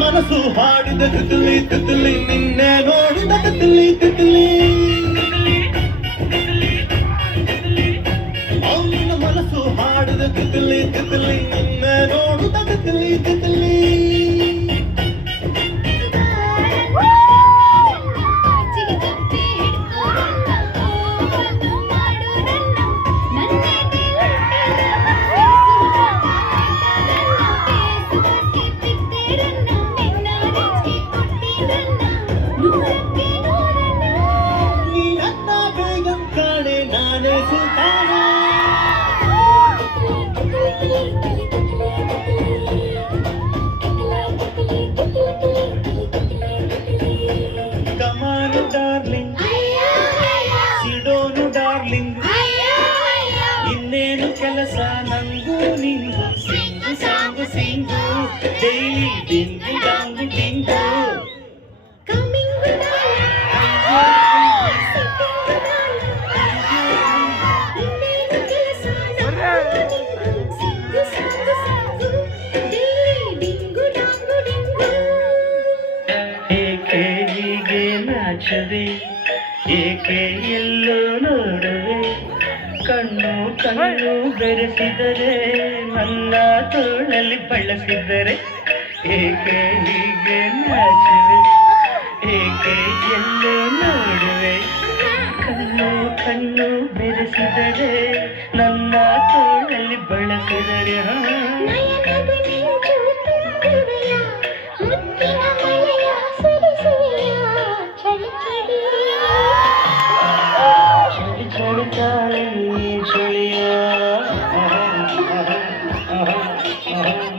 ಮನಸ್ಸು ಹಾಡಿದ ತಿತ್ಲಿ ತಿತ್ಲಿ ನಿನ್ನೆ ನೋಡಿದ ತಿತ್ಲಿ ತಿತ್ಲಿ ಅವನ ಮನಸ್ಸು ಹಾಡಿದ ತಿತ್ಲಿ ತಿತ್ಲಿ ನಿನ್ನೆ ನೋಡಿದ ತಿತ್ಲಿ ತಿತ್ಲಿ ಇನ್ನೇನು ಕೆಲಸ ನಂಗೂ ನಿಂಗು ಸಿಂಗು ಸಾಂಗು ಸಿಂಗು ಡೈಲಿ ಡಿಂಗು ಡಂಗು ಡಿಂಗು ಏಕೆ ಹೀಗೆ ನಾಚದೆ ಏಕೆ ಎಲ್ಲೋ ನೋಡುವೆ ಕಣ್ಣು ಕಣ್ಣು ಬೆರೆಸಿದರೆ ನನ್ನ ತೋಳಲ್ಲಿ ಬಳಸಿದರೆ ಏಕೆ ಹೀಗೆ ನಾಚಿವೆ ಏಕೆ ಎಲ್ಲೋ ನೋಡುವೆ ಕಣ್ಣು ಕಣ್ಣು ಬೆರೆಸಿದರೆ ನನ್ನ ತೋಳಲ್ಲಿ ಬಳಸಿದರೆ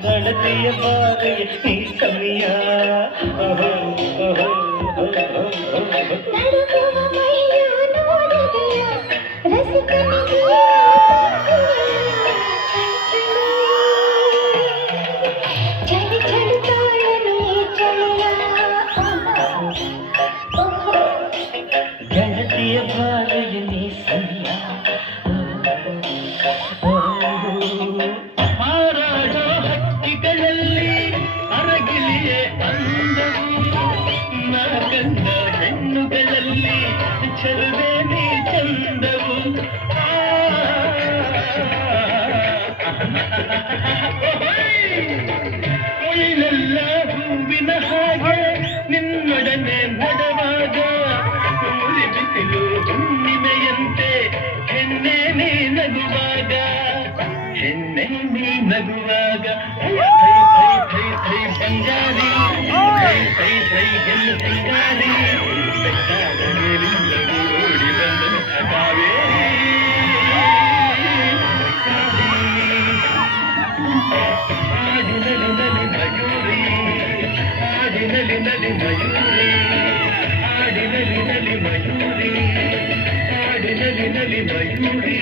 ಗಣತಿಯ ಬಾರೆಯ ನೀ ಸಮಯ ಗೆಳತಿಯ ಬಾರೆಯ ನೀ ಸಮಯ ಹಾರಾಡೋ ಹಕ್ಕಿಗಳಲ್ಲಿ ಅರಗಿಲಿಯೇ ಅಂದವು ನಾ ಕಂಡ ಹೆಣ್ಣುಗಳಲ್ಲಿ ಚೆಲುವೆ ನೀ ಚಂದವು ಕೊಯ್ಲೆಲ್ಲ ಹೂವಿನ ಹಾಗೆ ನಿನ್ನೊಡನೆ ನಡೆವಾಗ ಮೂರಿ ಬಿಸಿಲು ಹುಣ್ಣಿಮೆಯಂತೆ ಹೆಣ್ಣೆ ನೀ ನಗುವಾಗ ಹೆಣ್ಣೆ ನೀ ನಗುವಾಗ ಬಂಗಾರಿ ಹೆಣ್ಣು ಬಂಗಾರಿ ಬೆಟ್ಟಾದ ಮೇಲಿಂದಲೂ ಓಡಿ ಬಂದ ಕಾವೇರಿ ಹಾಡಿನಲ್ಲಿ ನಲಿ ಮಯೂರಿ ಹಾಡಿನಲ್ಲಿ ನಲಿ ಮಯೂರಿ ಹಾಡಿನಲ್ಲಿ ನಲಿ ಮಯೂರಿ ಹಾಡಿನಲ್ಲಿ ನಲಿ ಮಯೂರಿ